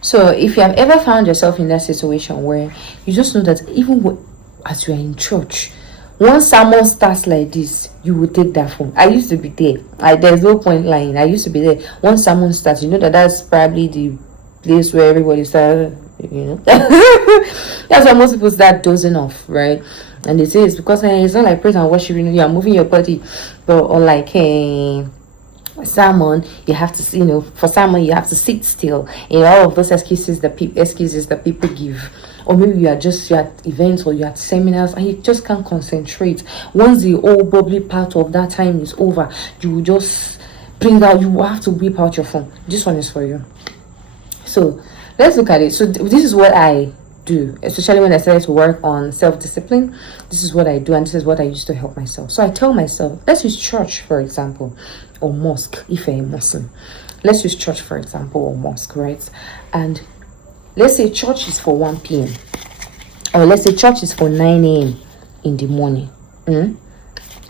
So if you have ever found yourself in that situation where you just know that even as you are in church, once someone starts like this, you will take that phone. I used to be there. There's no point lying. I used to be there. Once someone starts, you know that's probably the place where everybody started, That's why most people start dozing off, right? And they say it's because it's not like praise and worship, you are moving your body, but or like sermon, you have to, for sermon you have to sit still. All of those excuses that people give. Or maybe you're at events or you're at seminars and you just can't concentrate. Once the old bubbly part of that time is over, you will just you have to whip out your phone. This one is for you. So let's look at it. So this is what I do, especially when I started to work on self-discipline. This is what I do, and this is what I used to help myself. So I tell myself, let's use church, for example, or mosque, if you're a Muslim. Let's use church, for example, or mosque, right? And let's say church is for 1 p.m. or let's say church is for 9 a.m. in the morning.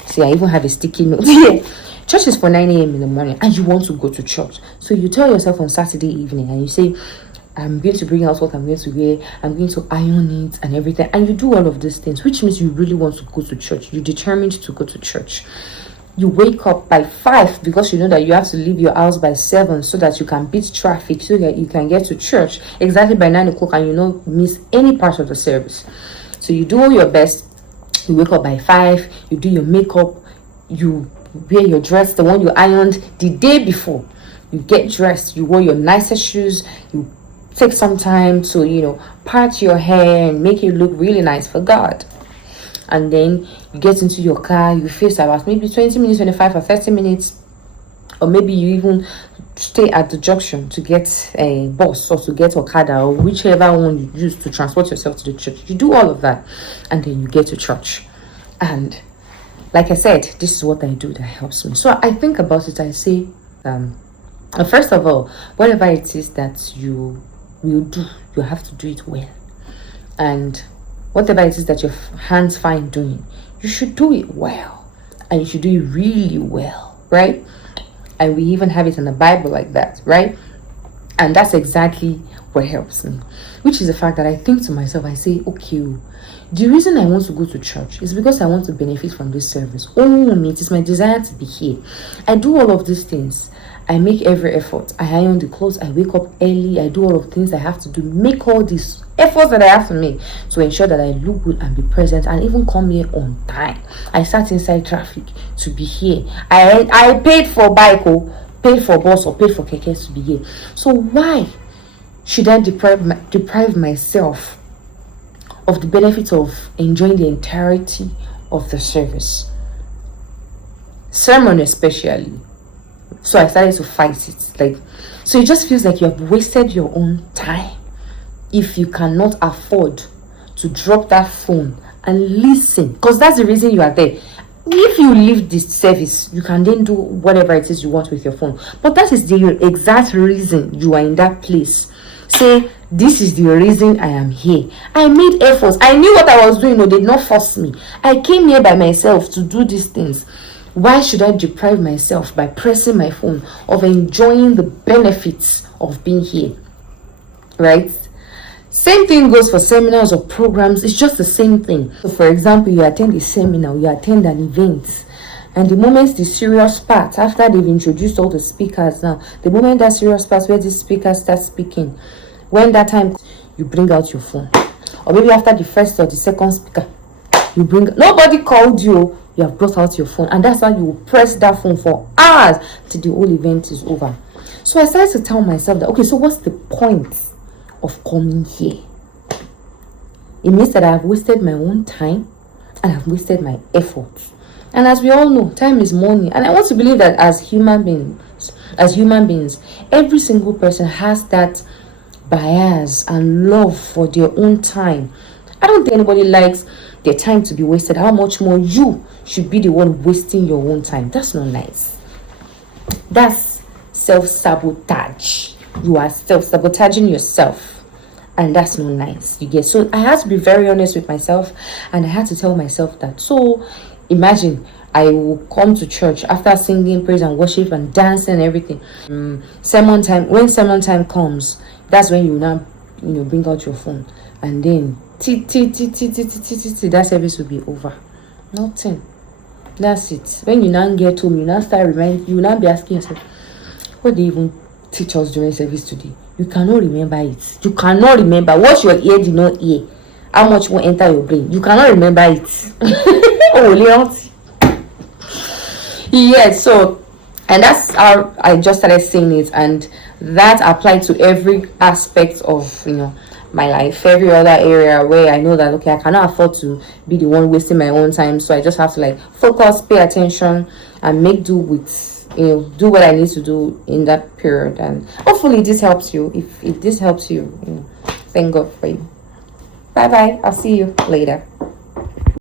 See, I even have a sticky note here. Church is for 9 a.m. in the morning and you want to go to church. So you tell yourself on Saturday evening and you say, I'm going to bring out what I'm going to wear, I'm going to iron it and everything. And you do all of these things, which means you really want to go to church. You're determined to go to church. You wake up by 5 because you know that you have to leave your house by 7 so that you can beat traffic, so that you can get to church exactly by 9 o'clock and you don't miss any part of the service. So you do your best. You wake up by 5, you do your makeup, you wear your dress, the one you ironed the day before. You get dressed, you wear your nicest shoes, you take some time to, part your hair and make it look really nice for God. And then you get into your car, you face about maybe 20 minutes, 25 or 30 minutes, or maybe you even stay at the junction to get a bus or to get Okada or whichever one you use to transport yourself to the church. You do all of that and then you get to church. And like I said, this is what I do that helps me. So I think about it, I say, first of all, whatever it is that you will do, you have to do it well. And whatever it is that your hands find doing, you should do it well. And you should do it really well, right? And we even have it in the Bible like that, right? And that's exactly what helps me, which is the fact that I think to myself, I say, okay, the reason I want to go to church is because I want to benefit from this service. It is my desire to be here. I do all of these things. I make every effort. I iron the clothes. I wake up early. I do all of the things I have to do. Make all these efforts that I have to make to ensure that I look good and be present and even come here on time. I sat inside traffic to be here. I paid for bike, paid for bus, or paid for keke to be here. So why should I deprive myself of the benefit of enjoying the entirety of the service? Sermon especially. So I started to fight it. So it just feels like you have wasted your own time if you cannot afford to drop that phone and listen, because that's the reason you are there. If you leave this service, you can then do whatever it is you want with your phone, but that is the exact reason you are in that place. Say, this is the reason I am here. I made efforts. I knew what I was doing. No, they did not force me. I came here by myself to do these things. Why should I deprive myself by pressing my phone of enjoying the benefits of being here? Right? Same thing goes for seminars or programs. It's just the same thing. So for example, you attend a seminar, you attend an event, and the moment the serious part, after they've introduced all the speakers now, the moment that serious part where the speaker starts speaking, when that time you bring out your phone. Or maybe after the first or the second speaker, nobody called you, you have brought out your phone, and that's why you will press that phone for hours till the whole event is over. So I started to tell myself that, okay, so what's the point of coming here? It means that I have wasted my own time and I've wasted my efforts. And as we all know, time is money. And I want to believe that as human beings, every single person has that bias and love for their own time. I don't think anybody likes their time to be wasted. How much more you should be the one wasting your own time? That's not nice. That's self-sabotage. You are self-sabotaging yourself, and that's not nice. You get? So I had to be very honest with myself, and I had to tell myself that. So imagine I will come to church after singing praise and worship and dancing and everything. Sermon time. When sermon time comes, That's when you now, bring out your phone, and then that service will be over. Nothing. That's it. When you now get home, you now be asking yourself, what did they even teach us during service today? You cannot remember it. You cannot remember what your ear did not hear. How much will enter your brain? You cannot remember it. Oh, Leon. Yes, so, and that's how I just started saying it, and that applied to every aspect of my life, every other area where I know that okay, I cannot afford to be the one wasting my own time, so I just have to focus, pay attention, and make do with do what I need to do in that period. And hopefully this helps you. If this helps you, thank God for you. Bye bye. I'll see you later.